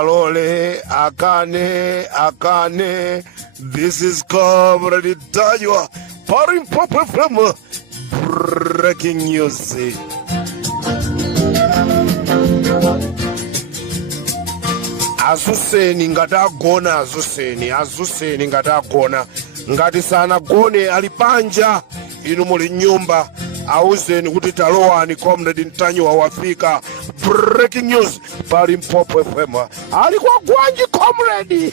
alole akane. This is Comrade Tanywa Parimpopo FM. Breaking news. Azuseni ngatagona, azuseni ngatagona. Ngati sana gone alipanja inu muli nyumba. Auzeni kuti talowani Comrade Tanywa wafika. Breaking news Parimpopo FM. Alikuwa gwanji Comrade.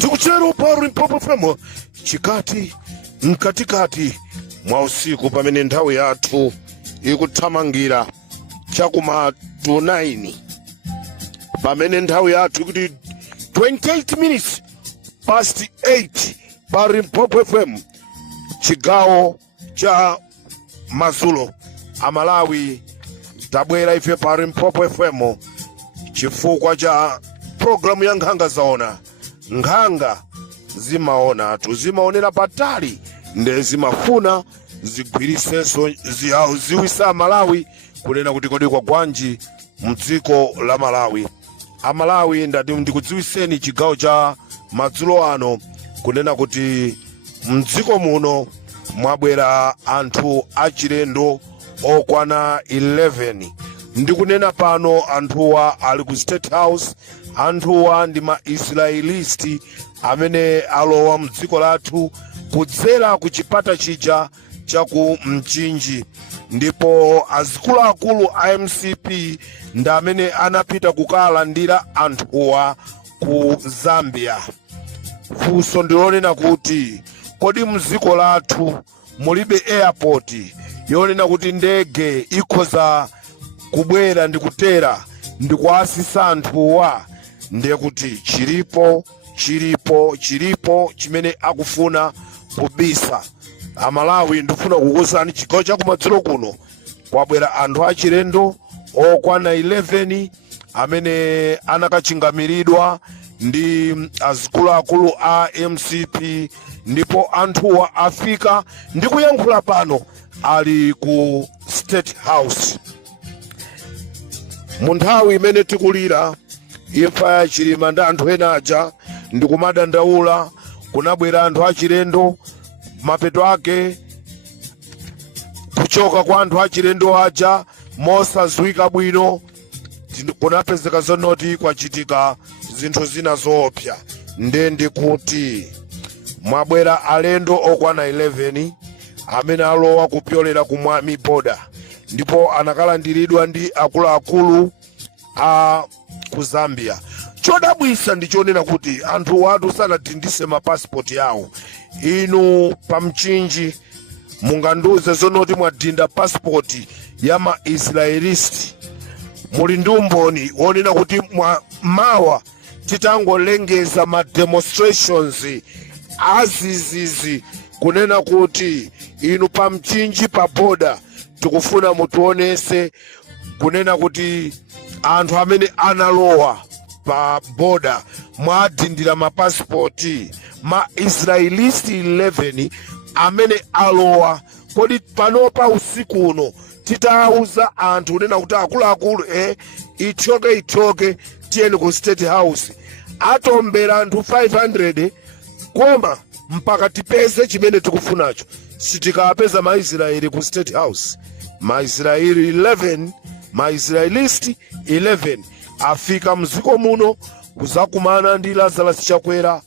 Tikuchero Parimpopo FM. Chikati mkatikati mwa usiku pamene nthawi yathu ikuthamangira chakuma 9 pamene nthawi yathu kuti 28 minutes past 8 Parimpopo FM chigawo cha Mazulo Amalawi. Tabwera ife Parimpopo FM chifukwa cha programu ya Nkhanga Zaona. Nkhanga zimaona tuzimaonera patali nde zimafuna zigwirisenso ziwisa Malawi kunena kuti kodi kwa gwanji mdziko la Malawi. Amalawi ndati ndikudziwiseni chigawo cha madzulo ano kunena kuti mdziko muno mwabwera anthu achilendo okwana 11. Ndikunena pano anthuwa ali ku State House. Anthuwa ndi ma Israelisti amene alowa mdziko lathu kudzera ku chipata chija chaku Mchinji. Ndipo azikuluakulu a MCP ndi amene anapita kukalandira anthuwa ku Zambia. Funso ndilonena kuti kodi mdziko lathu mulibe airport yonena kuti ndege ikhoza kubwera ndi kutera ndi kuasisa anthuwa? Ndiye kuti chilipo chimene akufuna kubisa. Amalawi ndifuna kukuwuzani chigawo cha kumadzulo kuno kwabwera anthu achilendo okwana 11 amene anakachingamiridwa ndi azikuluakulu a MCP. Ndipo anthuwa afika ndi kuyankhula pano ali ku State House. Munthawi imene tikulira imfa ya Chilima ndi anthu ena aja ndikumadandaula kunabwera anthu achilendo. Mapeto ake kuchoka kwa anthu achilendo aja mosadziwika bwino kunapezeka zonoti kwachitika zinthu zina zoopsa. Ndendi kuti mwabwera alendo okwana 11 amene alowa kupyolera ku Mwami Boda, ndipo anakalandiridwa ndi akuluakulu a ku Zambia. Chodabwisa ndichonena kuti anthu watu sanadindise mapasipoti yawo. Inu pamchinji munganduze zonoti mwadinda pasipoti ya ma Israelisti. Muli ndi umboni wonena kuti mawa titangolengeza ma demonstrations azizizi kunena kuti inu pamchinji pa boda tikufuna mutuonese kunena kuti anthu amene analowa pa boda mwadindira mapasipoti ma Israelisti 11 amene alowa. Kodi panopa usiku uno titauza anthu kunena kuti akuluakulu ityoke tiyeni ku State House atombera anthu 500 koma mpaka tipeze chimene tikufunacho. Sitikapeza maisraeli ku State House. Maisraeli 11 maisraelisti 11 afika mziko muno kuzakumana ndi Lazarus Chakwera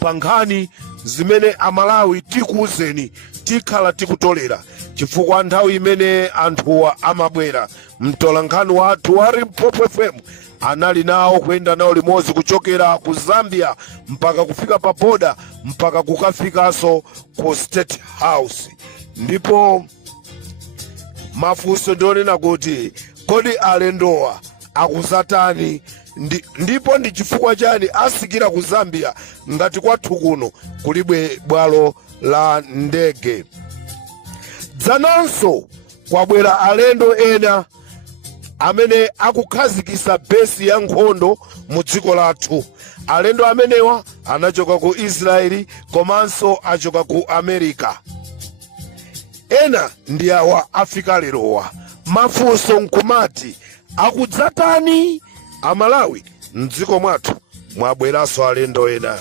pankhani zimene Amalawi tikuuzeni tikhala tikutolera chifukwa nthawi imene anthuwa amabwera. Mtolankhani wathu wa Parimpopo FM anali nawo kuyenda nawo limodzi kuchokera ku Zambia mpaka kufika pa boda mpaka kukafikanso ku State House. Ndipo mafunso ndionena kuti kodi alendowa akuzatani ndipo ndi chifukwa chani asikira ku Zambia ngati kwathu kuno kulibe bwalo la ndege. Dzananso kwabwera alendo ena amene akukhazikisa besi ya nkhondo mu dziko lathu. alendo amenewa anachoka ku Israeli komanso achoka ku Amerika. Ena ndi awa afika lerowa. Mafunso nkumati akudzatani Amalawi mdziko mwathu mwabweranso alendo ena.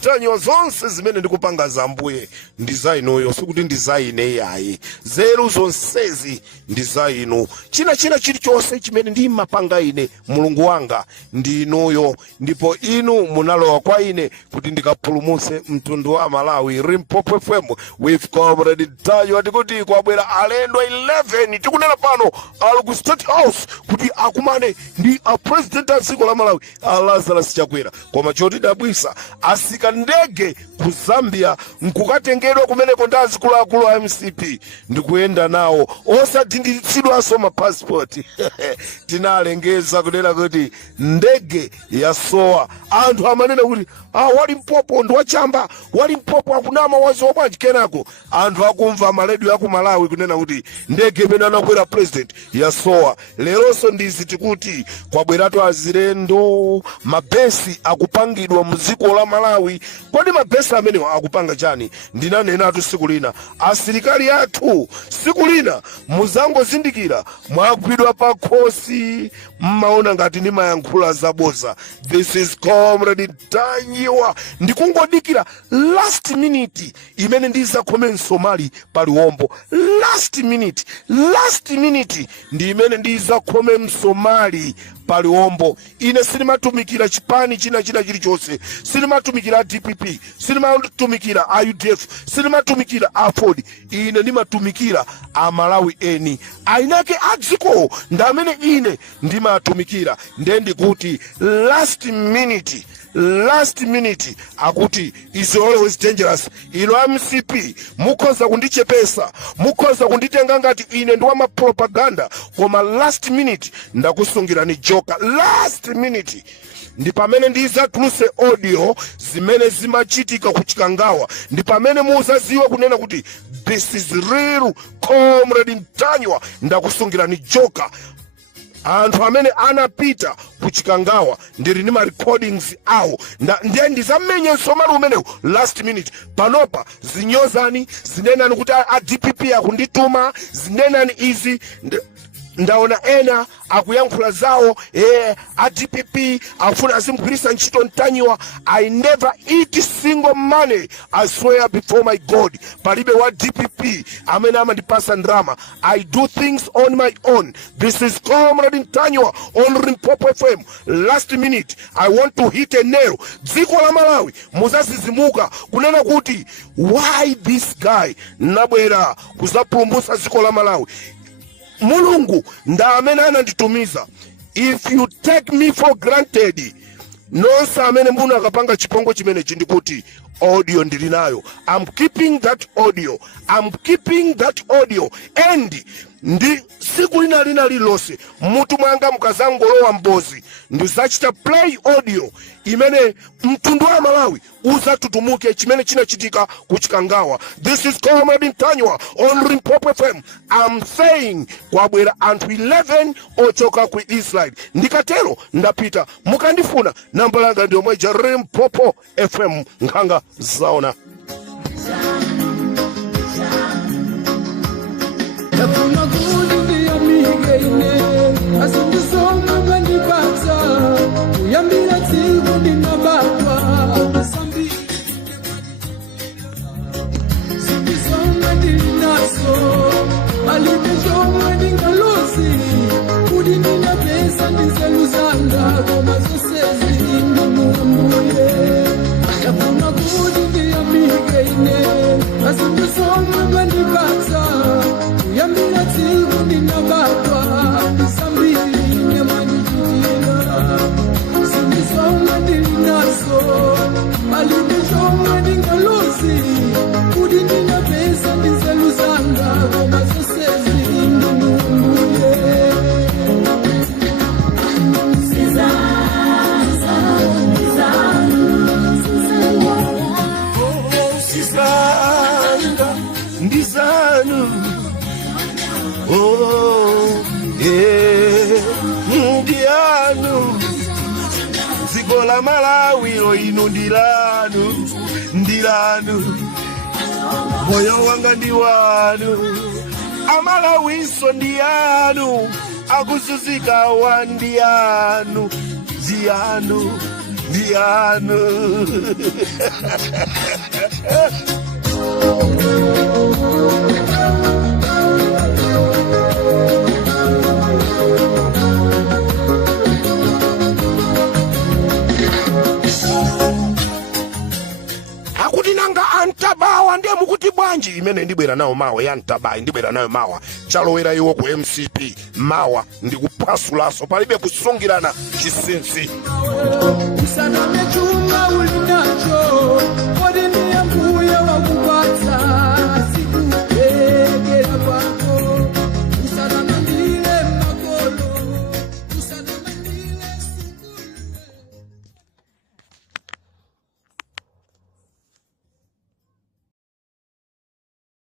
Tanyo zonse zimene ndikupanga zambuye ndizainoyo sikuti ndizaine yayi. Zeru zonsezi ndizainu. China chilichonse chimene ndimapanga ine Mulungu wanga ndinoyo, ndipo inu munalowa kwa ine kuti ndikapulumutse mtundu wa Malawi. Limpopo FM with Comrade Tanyo atikuti kwabwera alendo 11 tikunena pano ali State House kuti akumane ndi a president a dziko la Malawi Lazarus Chakwera. Koma choti dabwisa asika ndege ku Zambia nkukatengedwa kumeneko ndi akuluakulu a MCP ndikuyenda nawo osadinditsidwanso ma passport. Tinalengeza kunena kuti ndege yasowa. Anthu amanena kuti wali Mpopo ndi wachamba, wali Mpopo akunama wazoba chikenako. Anthu akumva maledio ya ku Malawi kunena kuti ndege imene anakwera president yasowa. Leronso ndizi tikuti kwabweratu azilendo mabesi akupangidwa mdziko la Malawi. Kodi mabesi amenewa akupanga chani? Ndinanenatu siku lina asilikali athu siku lina muzangozindikira mwagwidwa pa khosi mmaona ngati ni mayankhula zaboza. This is Comrade Tanyiwa ndikungodikira last minute imene ndizakhome msomali paliwombo. Last minute ndi imene ndizakhome msomali paliwombo. Ine silimatumikira chipani china chilichonse, silimatumikira DPP, silimatumikira UDF, silimatumikira AFOD. Ine ndimatumikira Amalawi eni ainake adziko ndamene ine ndimatumikira. Ndendi kuti last minute akuti is always dangerous. Ino MCP mukhoza kundichepesa, mukhoza kunditenga ngati ine ndi wama propaganda, koma last minute ndakusungira ni joka. Last minute ndi pamene ndizatuluse audio zimene zimachitika kuchikangawa, ndi pamene muzaziwa kunena kuti this is real Comrade Tanyiwa ndakusungira ni joka. Anthu amene anapita kuchikangawa ndiri ni ma recordings awo ndiye ndizamenye msomali umenewu last minute. Panopa zinyozani zinenani kuti a DPP akundituma, zinenani izi ndaona ena akuyankhula zawo a DPP afuna azimugwirisa ntchito Ntanyiwa. I never eat single money, I swear before my God. Palibe wa DPP amene amandipasa ndrama. I do things on my own. This is Comrade Ntanyiwa on Limpopo FM. Last minute I want to hit a nail. Dziko la Malawi muzazizimuka kunena kuti why this guy nabwera kuzapulumutsa dziko la Malawi. Mulungu nda amene ananditumiza. If you take me for granted, nonse amene mbuna akapanga chipongo chimene chindikuti audio ndili nayo. I'm keeping that audio. I'm keeping that audio. And ndi siku lina lililonse mutu mwanga mukazangolowa mbozi ndizachita play audio imene mtundu wa Malawi uzatutumuke chimene chinachitika kuchikangawa. This is Comrade Ntanyiwa on Limpopo FM. I'm saying kwabwera anthu 11 ochoka ku Israel. Ndikatero ndapita, mukandifuna namba langa ndi omwe ja Limpopo FM nkhanga zaona. Nafuna kundi ya migene asindisonga kanipata uyambira tsiku ndinabakwa sambi sindisonga ndinaso alipeshomwe ndingalosi kudi nina pesa ndizeluzanga koma zosezi ndinumuye. Nafuna kundi ya migene asindisonga kanipata yambira tsiku ndinabakwa ndisambiri nemandichitira sindisonga ndinaso alipeshomwe ndingalosi kudi nina pesa ndizeluzanga koma zosezi ndinumuye. Ndizanu ndianu dziko la Malawi inu ndilanu moyo wanga ndi wanu amalawiso ndiyanu akuzuzika wa ndiyanu akuti nanga antabawa ndiye mukuti bwanji imene ndibwera nayo mawa ya ntabayi ndibwera nayo mawa chalowera iwo ku MCP mawa ndikuphwasulaso palibe kusungirana chisinsi. Usana mechunga ulinacho kodi ndiye mbuye wakupatsa